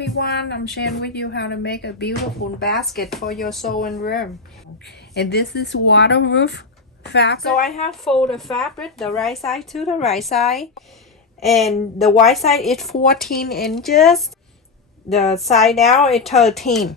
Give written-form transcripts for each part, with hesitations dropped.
everyone, I'm sharing with you how to make a beautiful basket for your sewing room. And this is waterproof fabric. So I have folded fabric the right side to the right side, and the white side is 14 inches, the side down is 13.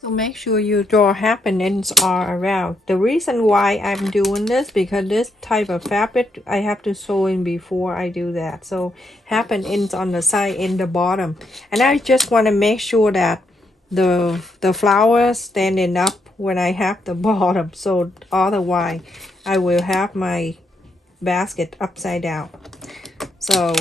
So make sure you draw half an inch all around. The reason why I'm doing this, because this type of fabric I have to sew in before I do that. So half an inch on the side and the bottom. And I just want to make sure that the flowers standing up when I have the bottom. So otherwise I will have my basket upside down. So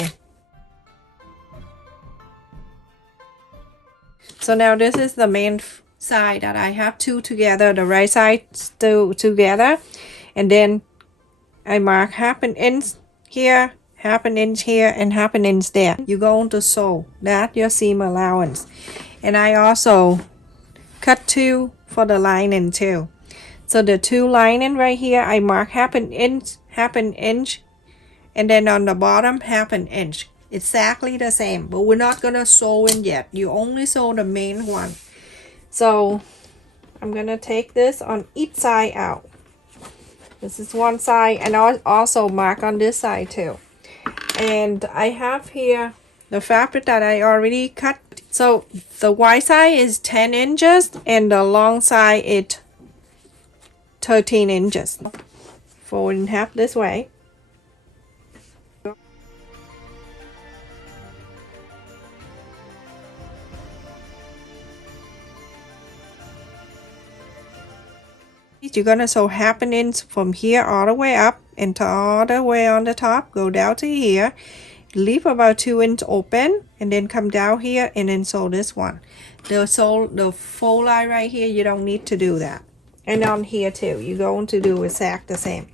now this is the main side that I have two together, the right side still together, and then I mark half an inch here, half an inch here, and half an inch there. You're going to sew that your seam allowance. And I also cut two for the lining too. So the two lining right here, I mark half an inch, and then on the bottom half an inch. Exactly the same, but we're not gonna sew in yet. You only sew the main one. So I'm gonna take this on each side out. This is one side, and I'll also mark on this side too. And I have here the fabric that I already cut. So the wide side is 10 inches and the long side is 13 inches. Fold in half this way. You're gonna sew half an inch from here all the way up and all the way on the top, go down to here, leave about 2 inches open, and then come down here and then sew this one. The fold line right here, you don't need to do that. And on here too, you're going to do exactly the same.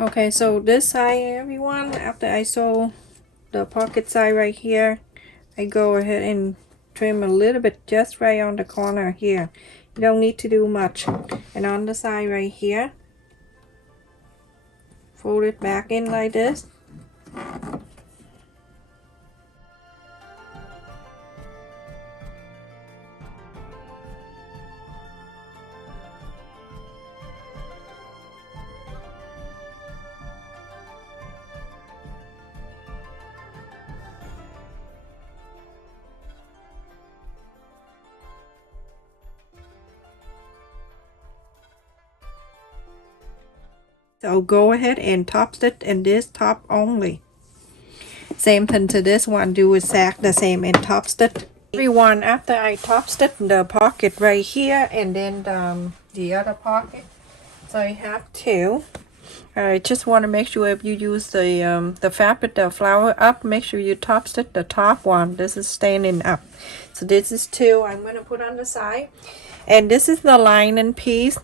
Okay, so this side, everyone, after I sew the pocket side right here, I go ahead and trim a little bit just right on the corner here. You don't need to do much. And on the side right here, fold it back in like this. So go ahead and top stitch in this top only. Same thing to this one, do exactly the same and top stitch. Everyone, after I top stitch the pocket right here and then the other pocket, so I have two. I just want to make sure if you use the fabric, the flower up, make sure you top stitch the top one. This is standing up. So this is two I'm going to put on the side. And this is the lining piece.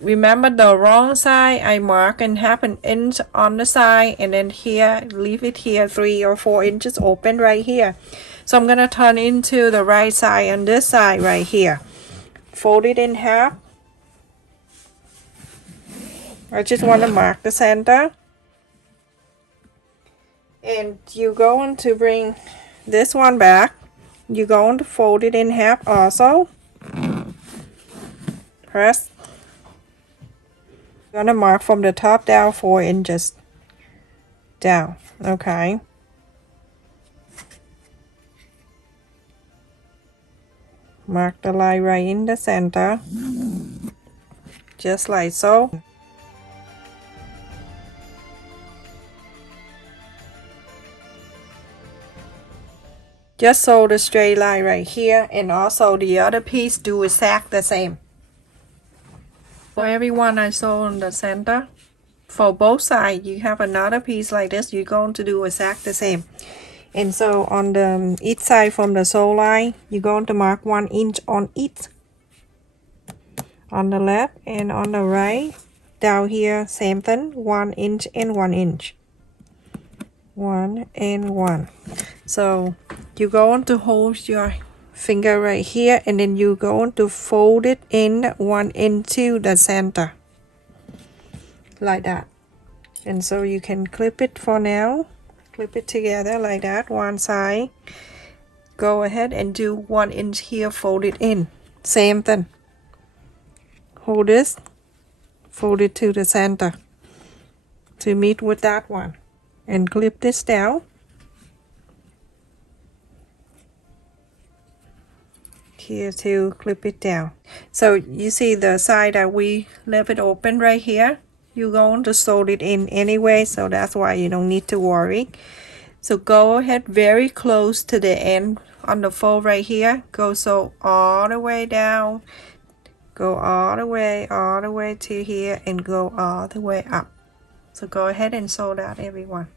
Remember the wrong side, I mark and half an inch on the side, and then here, leave it here 3 or 4 inches open right here. So I'm going to turn into the right side on this side right here. Fold it in half. I just want to mark the center. And you're going to bring this one back. You're going to fold it in half also. Press. I'm gonna mark from the top down 4 inches down. Okay. Mark the line right in the center, just like so. Just sew the straight line right here, and also the other piece do exactly the same. For everyone, I sew on the center. For both sides, you have another piece like this. You're going to do exactly the same. And so on the each side from the sew line, you're going to mark 1 inch on each. On the left and on the right. down here, same thing, 1 inch and 1 inch, 1 and 1. So you're going to hold your finger right here, and then you're going to fold it in 1 into the center like that. And so you can clip it for now, clip it together like that, one side. Go ahead and do 1 inch here, fold it in, same thing. Hold this, fold it to the center to meet with that one, and clip this down. Here to clip it down. So you see the side that we left it open right here, you're going to sew it in anyway, so that's why you don't need to worry. So go ahead very close to the end on the fold right here, go sew all the way down, go all the way to here, and go all the way up. So go ahead and sew that, everyone.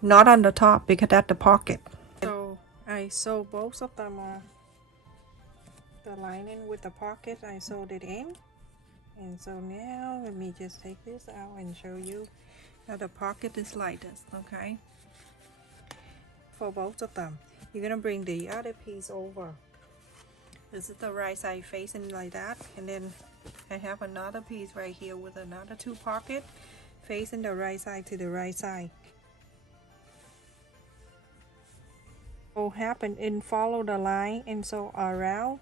Not on the top because that's the pocket. So I sew both of them on. The lining with the pocket, I sewed it in. And so now let me just take this out and show you how the pocket is like this, okay? For both of them, you're gonna bring the other piece over. This is the right side facing like that, and then I have another piece right here with another 2 pockets facing the right side to the right side. So happen and follow the line and sew around.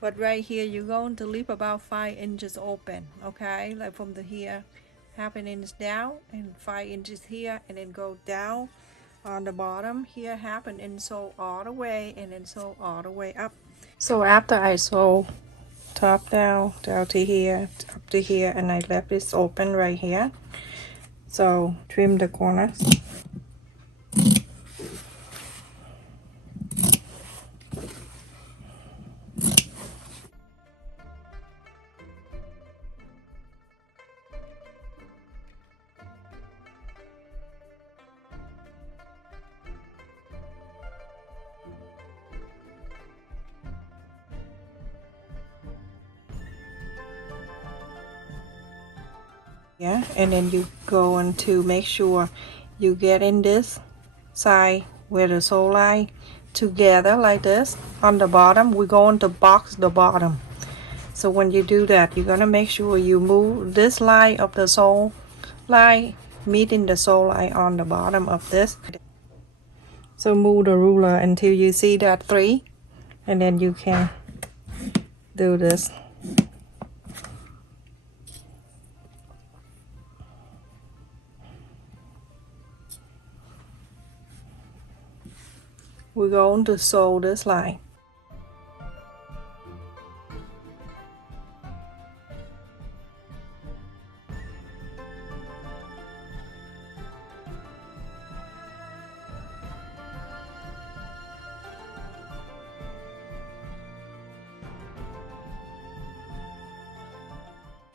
But right here you're going to leave about 5 inches open, okay? Like from the here, 1/2 inch down and 5 inches here, and then go down on the bottom here, 1/2 inch, sew all the way, and then sew all the way up. So after I sew top down to here, up to here, and I left this open right here. So trim the corners. Yeah, and then you going to make sure you get in this side where the sew line together like this. On the bottom, we're going to box the bottom. So when you do that, you're gonna make sure you move this line of the sew line meeting the sew line on the bottom of this. So move the ruler until you see that 3, and then you can do this. We're going to sew this line.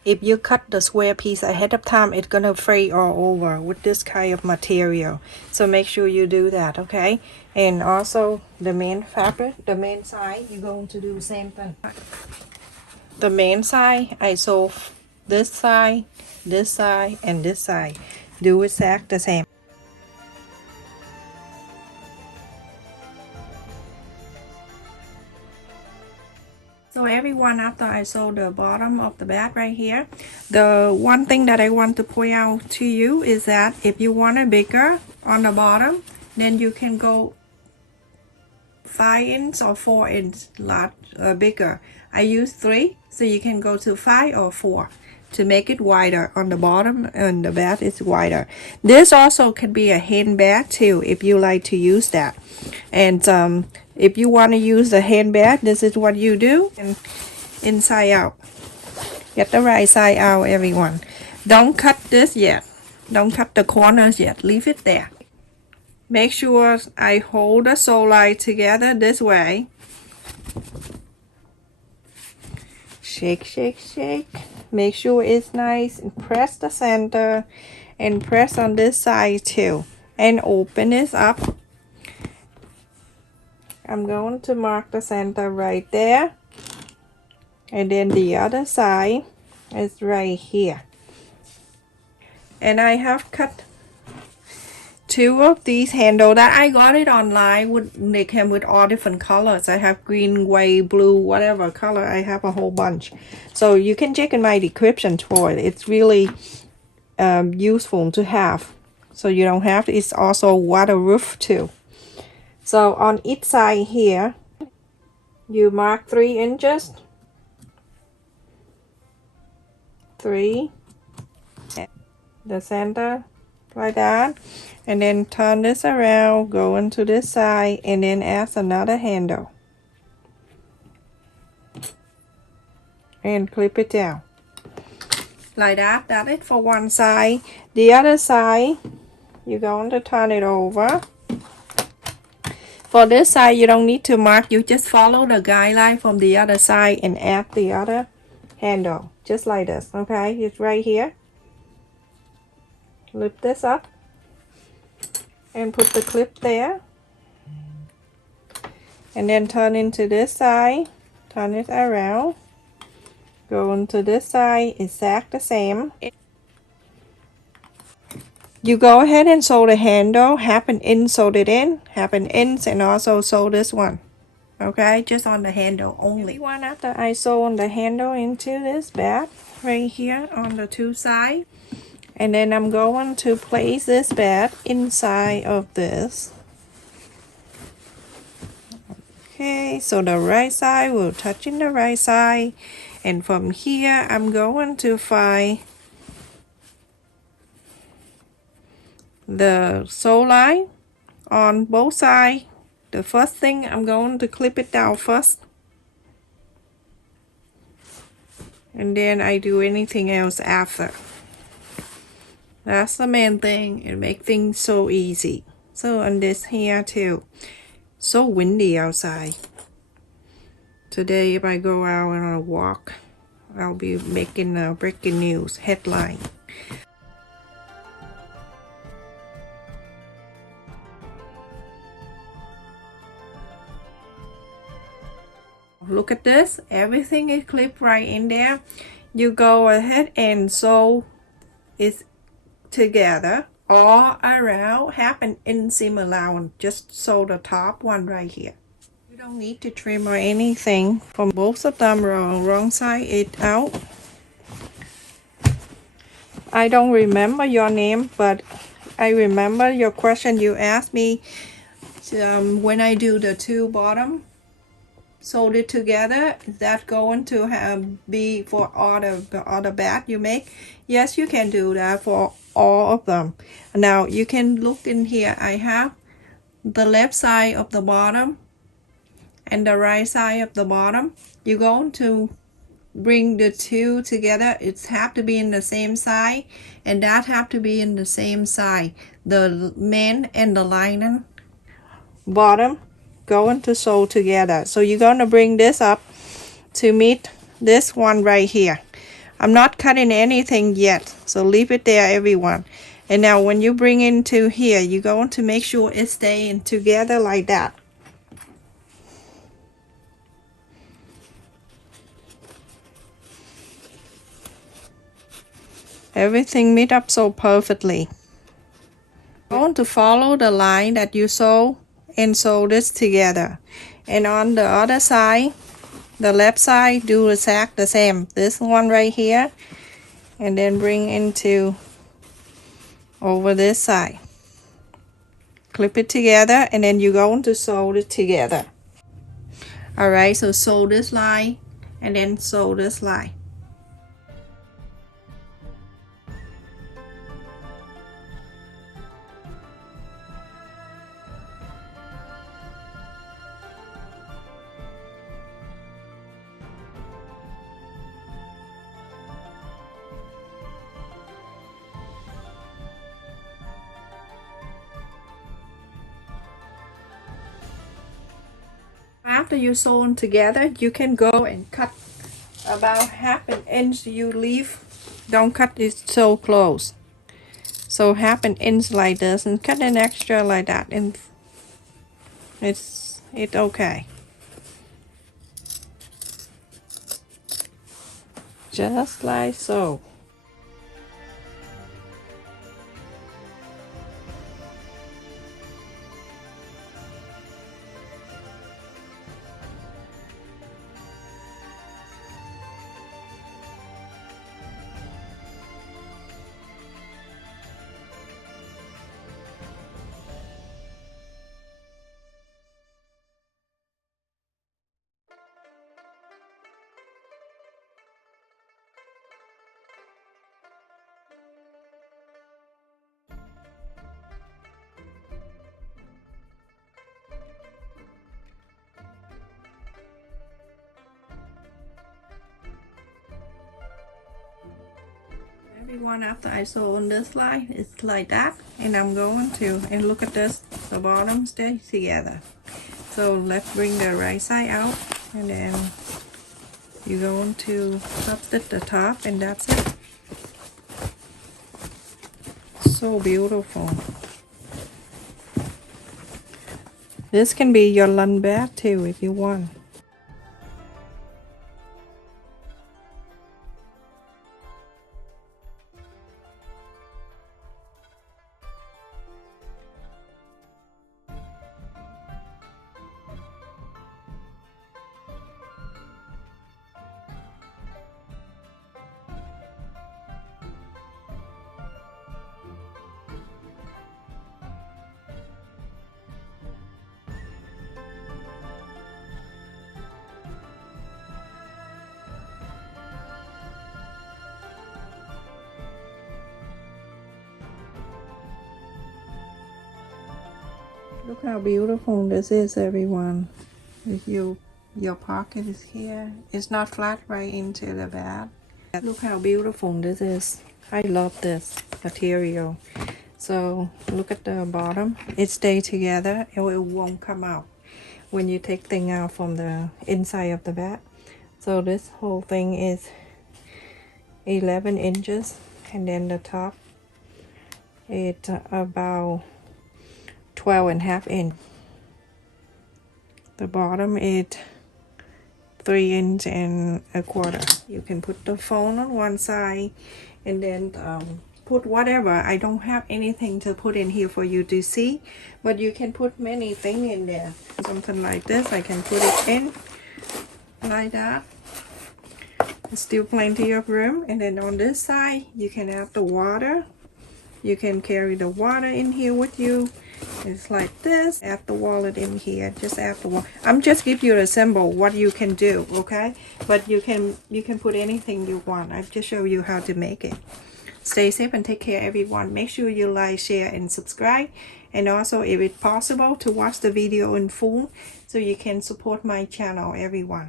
If you cut the square piece ahead of time, it's gonna fray all over with this kind of material. So make sure you do that, okay? And also the main fabric, the main side, you're going to do the same thing. The main side, I sew this side, and this side. Do exact the same. So everyone, after I sew the bottom of the bag right here, the one thing that I want to point out to you is that if you want it bigger on the bottom, then you can go 5 inch or 4 inch bigger. I use 3, so you can go to 5 or 4 to make it wider on the bottom, and the bag is wider. This also can be a handbag too if you like to use that. And if you want to use the handbag, this is what you do, and inside out. Get the right side out, everyone. Don't cut this yet. Don't cut the corners yet. Leave it there. Make sure I hold the sew line together this way. Shake, shake, shake. Make sure it's nice, and press the center, and press on this side too, and open this up. I'm going to mark the center right there, and then the other side is right here. And I have cut two of these handles that I got it online. They came with all different colors. I have green, white, blue, whatever color. I have a whole bunch. So you can check in my description for it. It's really useful to have. So you don't have to. It's also waterproof too. So on each side here, you mark 3 inches. 3. The center like that, and then turn this around, go into this side, and then add another handle and clip it down like that. That's it for one side. The other side, you're going to turn it over. For this side, you don't need to mark. You just follow the guideline from the other side and add the other handle just like this. Okay, it's right here. Lift this up and put the clip there, and then turn into this side, turn it around, go into this side, exact the same. You go ahead and sew the handle, half an inch sewed it in, half an inch, and also sew this one. Okay, just on the handle only. One after I sew on the handle into this bag right here on the two sides. And then I'm going to place this bag inside of this. Okay, so the right side will touch in the right side. And from here, I'm going to find the sew line on both sides. The first thing, I'm going to clip it down first. And then I do anything else after. That's the main thing. It makes things so easy. So on this here too. So windy outside. Today if I go out on a walk, I'll be making a breaking news headline. Look at this. Everything is clipped right in there. You go ahead and sew it together all around, half an inch seam allowance. Just sew the top one right here. You don't need to trim or anything. From both of them, wrong side it out. I don't remember your name, but I remember your question you asked me when I do the two bottom sewed it together. Is that going to be for all the bag you make? Yes, you can do that for all of them. Now you can look in here. I have the left side of the bottom and the right side of the bottom. You're going to bring the two together. It's have to be in the same side, and that have to be in the same side. The main and the lining bottom going to sew together. So you're going to bring this up to meet this one right here. I'm not cutting anything yet, so leave it there, everyone. And now when you bring into here, you're going to make sure it's staying together like that. Everything meet up so perfectly. I'm going to follow the line that you sew and sew this together. And on the other side, the left side, do exact the same. This one right here, and then bring into over this side. Clip it together, and then you're going to sew it together. Alright, so sew this line and then sew this line. After you sew them together, you can go and cut about half an inch. You leave, don't cut it so close. So half an inch like this, and cut an extra like that, and it's okay. Just like so. Everyone, after I sew on this line, it's like that, and I'm going to, and look at this, the bottom stay together. So let's bring the right side out, and then you're going to top stitch the top, and that's it. So beautiful. This can be your lunch bag too if you want. Look how beautiful this is, everyone. If your pocket is here, it's not flat right into the bag. Look how beautiful this is. I love this material. So look at the bottom, it stays together and it won't come out when you take things out from the inside of the bag. So this whole thing is 11 inches, and then the top it's about 12.5 inches. The bottom is 3 inches and a quarter. You can put the phone on one side and then put whatever. I don't have anything to put in here for you to see, but you can put many things in there. Something like this, I can put it in like that. It's still plenty of room. And then on this side, you can have the water. You can carry the water in here with you. It's like this. Add the wallet in here. Just add the wallet. I'm just give you a symbol what you can do, okay? But you can put anything you want. I just show you how to make it. Stay safe and take care, everyone. Make sure you like, share, and subscribe. And also, if it's possible, to watch the video in full so you can support my channel, everyone.